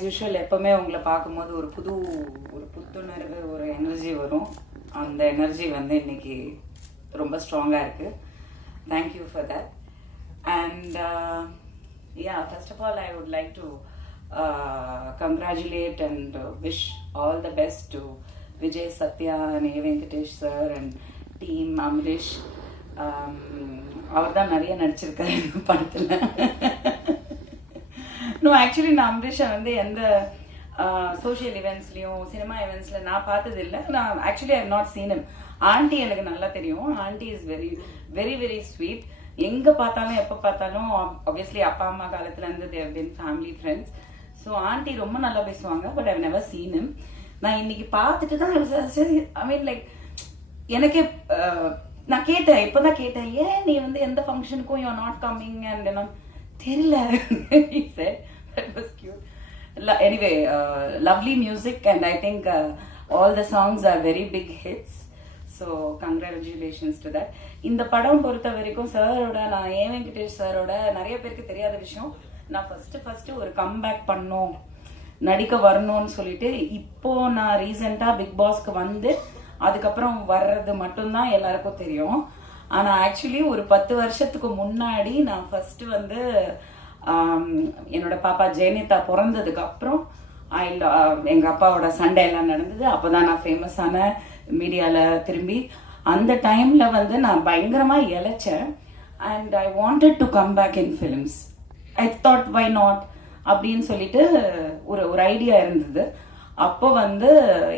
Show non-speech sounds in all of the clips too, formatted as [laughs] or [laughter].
As usual எப்பவுமே உங்களை பார்க்கும்போது ஒரு புது ஒரு புத்துணர்வு ஒரு எனர்ஜி வரும். அந்த எனர்ஜி வந்து இன்னைக்கு ரொம்ப ஸ்ட்ராங்காக இருக்கு. Thank you for that and yeah first of all I would like to congratulate and wish all the best to Vijay Sathya நே Venkatesh sir and team Amarish அவர் தான் நிறைய நடிச்சிருக்காரு படத்தில். நோ ஆக்சுவலி நான் அம்ரிஷா வந்து எந்த சோஷியல் இவெண்ட்ஸ்லையும் சினிமா இவெண்ட்ஸில் நான் பார்த்தது இல்லை நான் actually I not seen aunty எனக்கு நல்லா தெரியும். Aunty is very very very sweet எங்கே பார்த்தாலும் எப்போ பார்த்தாலும் ஆப்வியஸ்லி அப்பா அம்மா காலத்துலேருந்து they've been family friends so aunty ரொம்ப நல்லா பேசுவாங்க பட் ஐ நெவர் சீன் நான் இன்னைக்கு பார்த்துட்டு தான் ஐ மீன் லைக் எனக்கே uh, நான் கேட்டேன். இப்போதான் கேட்டேன். ஏன் நீ வந்து எந்த ஃபங்க்ஷனுக்கும் யூ நாட் கம்மிங் அண்ட் தெரியல. [laughs] Sir that was cute. Lo- anyway uh, lovely music and i think uh, all the songs are very big hits. So congratulations to that இந்த படம் பொறுத்த வரைக்கும் சாரோட நான் ஏ வெங்கடேஷ் சாரோட நிறைய பேருக்கு தெரியாத விஷயம். நான் ஃபஸ்ட்டு ஃபஸ்ட்டு ஒரு கம்பேக் பண்ணோம். நடிக்க வரணும்னு சொல்லிட்டு இப்போ நான் ரீசெண்டாக பிக் பாஸ்க்கு வந்து அதுக்கப்புறம் வர்றது மட்டும்தான் எல்லாருக்கும் தெரியும். ஆனால் ஆக்சுவலி ஒரு பத்து வருஷத்துக்கு முன்னாடி நான் ஃபஸ்ட்டு வந்து என்னோட பாப்பா ஜெயனிதா பிறந்ததுக்கு அப்புறம் I lo- எங்க அப்பாவோட சண்டை எல்லாம் நடந்தது. அப்பதான் நான் ஃபேமஸான மீடியால திரும்பி அந்த டைம்ல வந்து நான் பயங்கரமா இழைச்சேன். And I wanted to come back in films I thought why not அப்படின்னு சொல்லிட்டு ஒரு ஒரு ஐடியா இருந்தது. அப்போ வந்து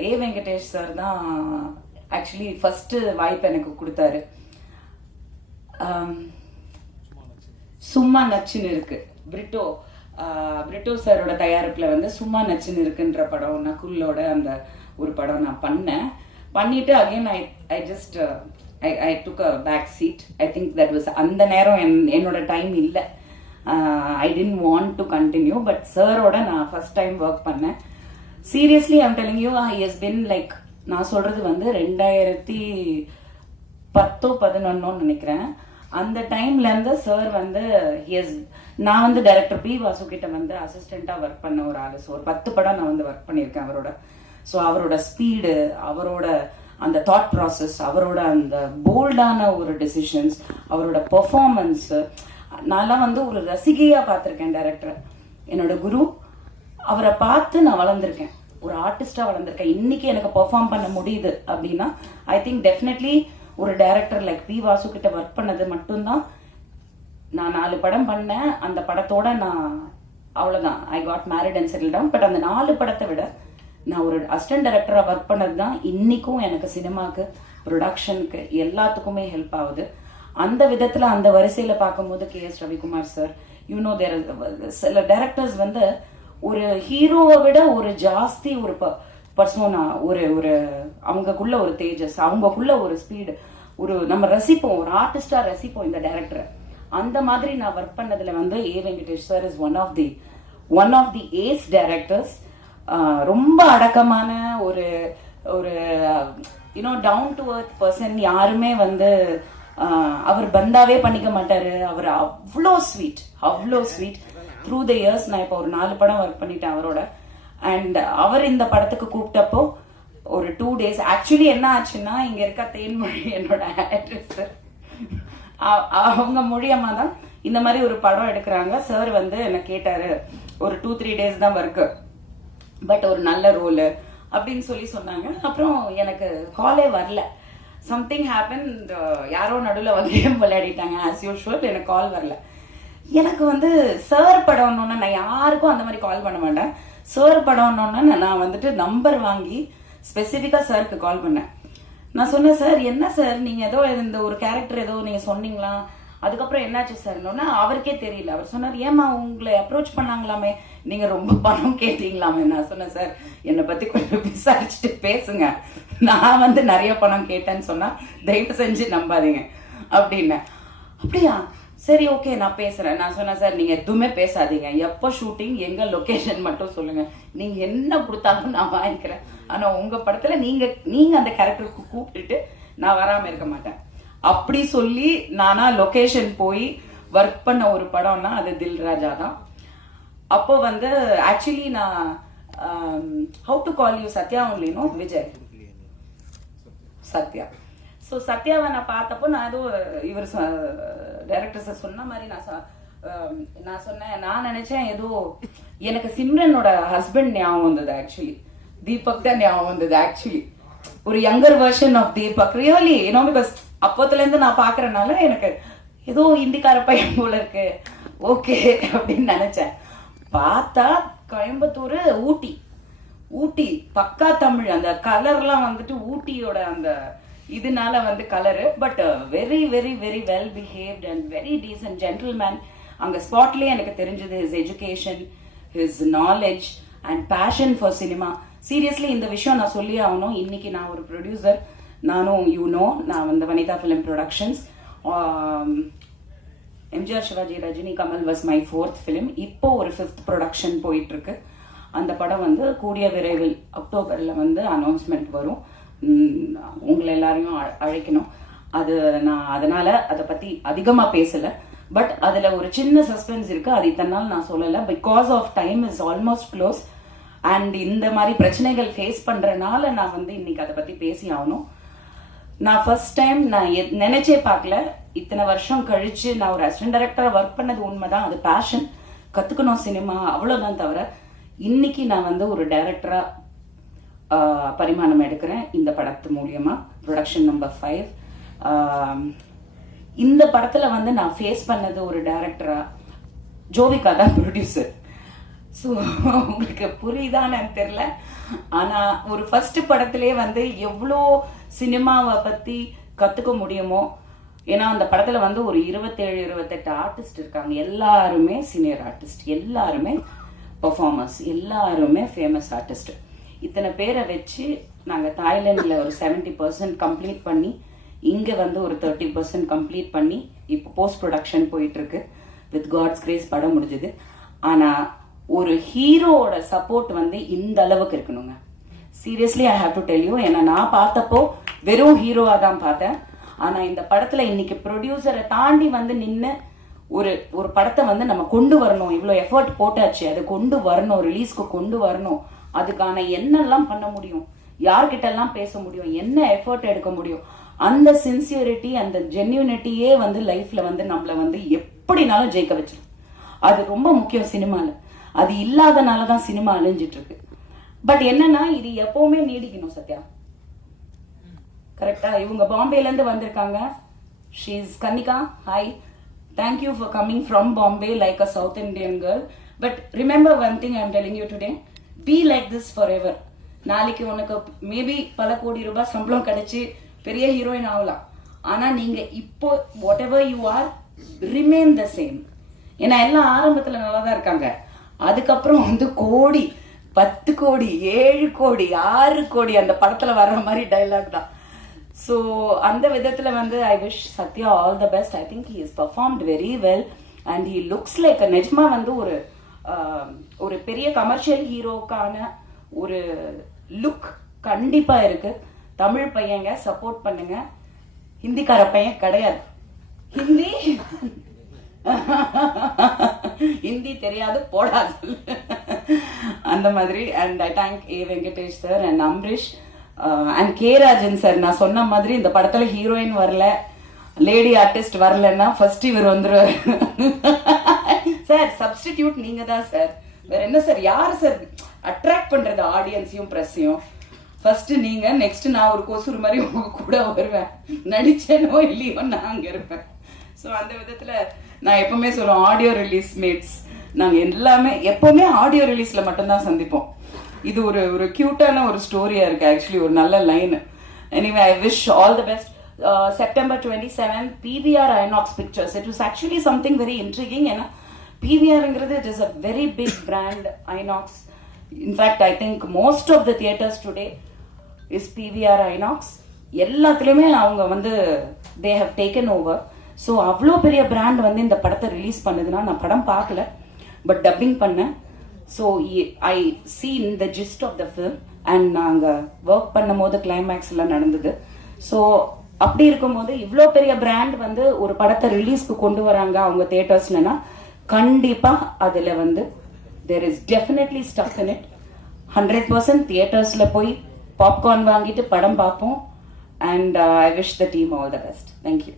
ஏ வெங்கடேஷ் சார் தான் ஆக்சுவலி ஃபர்ஸ்ட் வாய்ப்பு எனக்கு கொடுத்தாரு. சும்மா நச்சுன்னு இருக்கு. பிரிட்டோ பிரிட்டோ சாரோட தயாரிப்பில் வந்து சும்மா நச்சுன்னு இருக்குன்ற படம் நகுல்லோட அந்த ஒரு படம் நான் பண்ணேன். பண்ணிட்டு again I I just I I took a back seat I think that was அந்த நேரம் என்- என்னோட டைம் இல்லை. I didn't want to continue but சாரோட நான் ஃபர்ஸ்ட் டைம் ஒர்க் பண்ணேன். Seriously I'm telling you I has been like நான் சொல்றது வந்து ரெண்டாயிரத்தி பத்தோ பதினொன்னோன்னு நினைக்கிறேன். அந்த டைம்ல இருந்து சார் வந்து எஸ் நான் வந்து டைரக்டர் பி வாசு கிட்ட வந்து அசிஸ்டண்டா ஒர்க் பண்ண ஒரு ஆளு. ஸோ ஒரு பத்து படம் நான் வந்து ஒர்க் பண்ணியிருக்கேன் அவரோட. ஸோ அவரோட ஸ்பீடு அவரோட அந்த தாட் ப்ராசஸ் அவரோட அந்த போல்டான ஒரு டெசிஷன்ஸ் அவரோட பெர்ஃபார்மன்ஸ் நான்லாம் வந்து ஒரு ரசிகையாக பார்த்துருக்கேன் டேரக்டரை என்னோட குரு அவரை பார்த்து நான் வளர்ந்துருக்கேன். ஒரு ஆர்டிஸ்டாக வளர்ந்துருக்கேன். இன்னைக்கு எனக்கு பெர்ஃபார்ம் பண்ண முடியுது அப்படின்னா ஐ திங்க் டெஃபினெட்லி ஒரு டைரக்டர் லைக் பி வாசு கிட்ட ஒர்க் பண்ணது மட்டும்தான். நான் நாலு படம் பண்ணேன். அந்த படத்தோட நான் அவ்வளோதான் I got married and settle down but அந்த நாலு படத்தை விட நான் ஒரு அசிஸ்டன்ட் டைரக்டராக ஒர்க் பண்ணது தான் இன்றைக்கும் எனக்கு சினிமாவுக்கு ப்ரொடக்ஷனுக்கு எல்லாத்துக்குமே ஹெல்ப் ஆகுது. அந்த விதத்தில் அந்த வரிசையில் பார்க்கும்போது K S Ravikumar sir you know there சில டேரக்டர்ஸ் வந்து ஒரு ஹீரோவை விட ஒரு ஜாஸ்தி ஒரு பர்சோனா ஒரு ஒரு அவங்கக்குள்ள ஒரு தேஜஸ் அவங்கக்குள்ள ஒரு ஸ்பீடு ஒரு நம்ம ரசிப்போம் ஒரு ஆர்டிஸ்டா ரசிப்போம் இந்த டைரக்டரை அந்த மாதிரி நான் ஒர்க் பண்ணதுல வந்து A Venkatesh sir is one of the one of the ace directors ரொம்ப அடக்கமான ஒரு ஒரு you know down to earth person யாருமே வந்து அவர் பந்தாவே பண்ணிக்க மாட்டாரு. அவர் அவ்வளோ ஸ்வீட் அவ்வளோ ஸ்வீட் த்ரூ த இயர்ஸ் நான் இப்போ ஒரு நாலு படம் ஒர்க் பண்ணிட்டேன் அவரோட. அண்ட் அவர் இந்த படத்துக்கு கூப்பிட்டப்போ ஒரு டூ டேஸ் ஆக்சுவலி என்ன ஆச்சுன்னா இங்க இருக்க தேன்மொழி என்னோட ஆக்ட்ரஸ் அவங்க மூலியமா தான் இந்த மாதிரி ஒரு படம் எடுக்கிறாங்க. சார் வந்து என்ன கேட்டாரு ஒரு டூ த்ரீ டேஸ் தான் ஒர்க்கு பட் ஒரு நல்ல ரோலு அப்படின்னு சொல்லி சொன்னாங்க. அப்புறம் எனக்கு காலே வரல. சம்திங் ஹேப்பன் யாரோ நடுவில் வந்து கேம் [laughs] விளையாடிட்டாங்க ஆஸ் யூஷுவல் எனக்கு கால் வரல. எனக்கு வந்து சார் படம்னு நான் யாருக்கும் அந்த மாதிரி கால் பண்ண மாட்டேன். சார் படம்னு நான் வந்துட்டு நம்பர் வாங்கி ஸ்பெசிஃபிக்காக சாருக்கு கால் பண்ணேன். நான் சொன்னேன் சார் என்ன சார் நீங்கள் ஏதோ இந்த ஒரு கேரக்டர் ஏதோ நீங்கள் சொன்னீங்களா? அதுக்கப்புறம் என்னாச்சு சார்னோன்னா அவருக்கே தெரியல. அவர் சொன்னார் ஏமா உங்களை அப்ரோச் பண்ணாங்களாமே? நீங்கள் ரொம்ப பணம் கேட்டீங்களாமே? நான் சொன்னேன் சார் என்னை பற்றி கொஞ்சம் விசாரிச்சுட்டு பேசுங்க. நான் வந்து நிறைய பணம் கேட்டேன்னு சொன்னால் தயவு செஞ்சு நம்பாதீங்க. அப்படின்னேன். அப்படியா? சரி ஓகே நான் பேசுறேன். நான் சொன்னேன் சார் நீங்க எதுவுமே பேசாதீங்க. எப்போ ஷூட்டிங் எங்க லொக்கேஷன் மட்டும் சொல்லுங்க. நீங்க என்ன கொடுத்தாலும் நான் வாங்கிக்கிறேன். ஆனா உங்க படத்துல நீங்க நீங்க அந்த கேரக்டருக்கு கூப்பிட்டுட்டு நான் வராம இருக்க மாட்டேன். அப்படி சொல்லி நானா லொக்கேஷன் போய் ஒர்க் பண்ண ஒரு படம்னா அது தில் ராஜா தான். அப்போ வந்து ஆக்சுவலி நான் how to call you Sathya ஒன்லினோ Vijay. Sathya. So சத்யாவை நான் பார்த்தப்போ நான் ஏதோ இவர் டைரக்டர்ஸ் சொன்ன மாதிரி நான் நான் சொன்னேன். நான் நினைச்சேன் ஏதோ எனக்கு சிம்ரனோட ஹஸ்பண்ட் ஞாபகம் வந்தது ஆக்சுவலி தீபக் தான் ஞாபகம் வந்தது ஆக்சுவலி ஒரு younger version of Deepak really ஏன்னா பிகாஸ் அப்போத்துல இருந்து நான் பாக்குறதுனால எனக்கு ஏதோ இந்திக்கார பையன் போல இருக்கு. ஓகே அப்படின்னு நினைச்சேன். பார்த்தா கோயம்புத்தூர் ஊட்டி. ஊட்டி பக்கா தமிழ். அந்த கலர்லாம் வந்துட்டு ஊட்டியோட அந்த இதனால வந்து colour but very very very well behaved and very decent gentleman அங்க ஸ்பாட்லயே எனக்கு தெரிஞ்சது his education his knowledge and passion for cinema seriously இந்த விஷயம் நான் சொல்லி ஆகணும். இன்னைக்கு நான் ஒரு ப்ரொடியூசர் நானும் யூ நோ நான் வந்து Vanitha film productions MGR Sivaji Rajini Kamal was my fourth film இப்போ ஒரு ஃபிஃப்த் ப்ரொடக்ஷன் போயிட்டு இருக்கு. அந்த படம் வந்து கூடிய விரைவில் அக்டோபரில் வந்து அனௌன்ஸ்மெண்ட் வரும். உங்களை எல்லாரையும் அழைக்கணும். அது நான் அதனால அதை பத்தி அதிகமா பேசல. பட் அதுல ஒரு சின்ன சஸ்பென்ஸ் இருக்கு. அது இத்தனை நாள் நான் சொல்லல. Because of time is almost close and இந்த மாதிரி பிரச்சனைகள் ஃபேஸ் பண்ணுறனால நான் வந்து இன்னைக்கு அதை பத்தி பேசி ஆகணும். நான் ஃபர்ஸ்ட் டைம் நான் நினைச்சே பார்க்கல. இத்தனை வருஷம் கழிச்சு நான் ஒரு அசிஸ்டன்ட் டைரக்டரா ஒர்க் பண்ணது உண்மைதான். அது பேஷன் கத்துக்கணும் சினிமா அவ்வளவுதான் தவிர இன்னைக்கு நான் வந்து ஒரு டைரக்டரா பரிமாணம் எடுக்கிறேன். இந்த படத்து மூலியமா. ப்ரொடக்ஷன் நம்பர் ஃபைவ் இந்த படத்துல வந்து நான் ஃபேஸ் பண்ணது ஒரு டேரக்டராக ஜோவிகா தான் ப்ரொடியூசர் ஸோ உங்களுக்கு புரியுதான்னு தெரில தெரியல. ஆனா ஒரு ஃபர்ஸ்ட் படத்திலே வந்து எவ்வளோ சினிமாவை பத்தி கத்துக்க முடியுமோ ஏன்னா அந்த படத்துல வந்து ஒரு இருபத்தேழு இருபத்தெட்டு ஆர்டிஸ்ட் இருக்காங்க. எல்லாருமே சீனியர் ஆர்டிஸ்ட் எல்லாருமே பெர்ஃபார்மர்ஸ் எல்லாருமே ஃபேமஸ் ஆர்டிஸ்ட் இத்தனை பேரை வச்சு நாங்கள் தாய்லாண்டில் ஒரு 70% பர்சன்ட் கம்ப்ளீட் பண்ணி இங்கே வந்து ஒரு தேர்ட்டி பர்சன்ட் கம்ப்ளீட் பண்ணி இப்போ போஸ்ட் ப்ரொடக்ஷன் போயிட்டுருக்கு. வித் காட்ஸ் கிரேஸ் படம் முடிஞ்சுது. ஆனால் ஒரு ஹீரோவோட சப்போர்ட் வந்து இந்த அளவுக்கு இருக்கணுங்க. Seriously I have to tell you ஏன்னா நான் பார்த்தப்போ வெறும் ஹீரோவாக தான் பார்த்தேன். ஆனால் இந்த படத்தில் இன்னைக்கு ப்ரொடியூசரை தாண்டி வந்து நின்று ஒரு ஒரு படத்தை வந்து நம்ம கொண்டு வரணும். இவ்வளோ எஃபர்ட் போட்டாச்சு. அதை கொண்டு வரணும். ரிலீஸ்க்கு கொண்டு வரணும். அதுக்கான என்னெல்லாம் பண்ண முடியும்? யார்கிட்ட எல்லாம் பேச முடியும்? என்ன எஃபர்ட் எடுக்க முடியும்? அந்த சின்சியரிட்டி அந்த ஜென்யூனிட்டியே வந்து லைஃப்ல வந்து நம்மளை வந்து எப்படினாலும் ஜெயிக்க வச்சிடும் அது ரொம்ப முக்கியம் சினிமால. அது இல்லாதனால தான் சினிமா அழிஞ்சிட்டு இருக்கு பட் என்னன்னா இது எப்பவுமே நீடிக்கணும் சத்யா. கரெக்டா இவங்க பாம்பேல இருந்து வந்திருக்காங்க she's Kannika. Hi thank you for coming from Bombay like a south Indian girl but remember one thing I'm telling you today be like this forever நாளைக்கு உனக்கு மேபி பல கோடி ரூபாய் சம்பளம் கிடைச்சி பெரிய ஹீரோயின் ஆகலாம். ஆனால் நீங்கள் இப்போ whatever you are remain the same ஏன்னா எல்லாம் ஆரம்பத்தில் நல்லா தான் இருக்காங்க. அதுக்கப்புறம் வந்து கோடி பத்து கோடி ஏழு கோடி ஆறு கோடி அந்த படத்தில் வர்ற மாதிரி டைலாக் தான். ஸோ அந்த விதத்தில் வந்து I wish Sathya all the best I think he is performed very well and he looks like நிஜமா வந்து ஒரு ஒரு பெரிய கமர்ஷியல் ஹீரோக்கான ஒரு லுக் கண்டிப்பா இருக்கு. தமிழ் பையங்க சப்போர்ட் பண்ணுங்க. ஹிந்திக்கார பையன் கிடையாது. ஹிந்தி? ஹிந்தி தெரியாது போடாது. அந்த மாதிரி and I thank A Venkatesh sir and Amrish and K Rajan sir நான் சொன்ன மாதிரி இந்த படத்துல ஹீரோயின் வரல. லேடி ஆர்டிஸ்ட் வரலன்னா ஃபர்ஸ்ட் இவர் வந்துருவாரு. சார் சப்ஸ்டிடியூட் நீங்க தான் சார். வேற என்ன சார் யார் சார் அட்ராக்ட் பண்றது ஆடியன்ஸையும் பிரஸ்ஸையும் ஃபர்ஸ்ட் நீங்க நெக்ஸ்ட் நான் ஒரு கொசுறு மாதிரி உங்க கூட வருவேன். நடிச்சேனோ இல்லையோ நான் அங்க இருப்பேன். ஸோ அந்த விதத்துல நான் எப்பவுமே சொல்லுவேன் ஆடியோ ரிலீஸ் மேட்ஸ் நாங்க எல்லாமே எப்பவுமே ஆடியோ ரிலீஸ்ல மட்டும்தான் சந்திப்போம். இது ஒரு ஒரு கியூட்டான ஒரு ஸ்டோரியா இருக்கு ஆக்சுவலி ஒரு நல்ல line anyway I wish all the best September twenty seven PVR INOX pictures it was actually something very intriguing ஏன்னா பிவிஆர்ங்கிறது it is a very big brand INOX in fact I think most of the theatres today is PVR INOX எல்லாத்துலேயுமே அவங்க வந்து they have taken over so அவ்வளோ பெரிய brand வந்து இந்த படத்தை release பண்ணுதுன்னா நான் படம் பார்க்கல பட் டப்பிங் பண்ணேன். So I see in the gist of the film and நாங்கள் ஒர்க் பண்ணும் போது கிளைமேக்ஸ் எல்லாம் நடந்தது. ஸோ அப்படி இருக்கும்போது இவ்வளோ பெரிய பிராண்ட் வந்து ஒரு படத்தை ரிலீஸ்க்கு கொண்டு வராங்க அவங்க தேட்டர்ஸ்லன்னா கண்டிப்பா அதுல வந்து there is definitely stuff in it hundred percent தியேட்டர்ஸில் போய் பாப்கார்ன் வாங்கிட்டு படம் பார்ப்போம். And I wish the team all the best thank you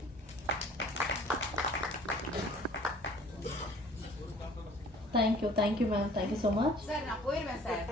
thank you thank you ma'am thank you so much sir நான் போயிருவேன் சார்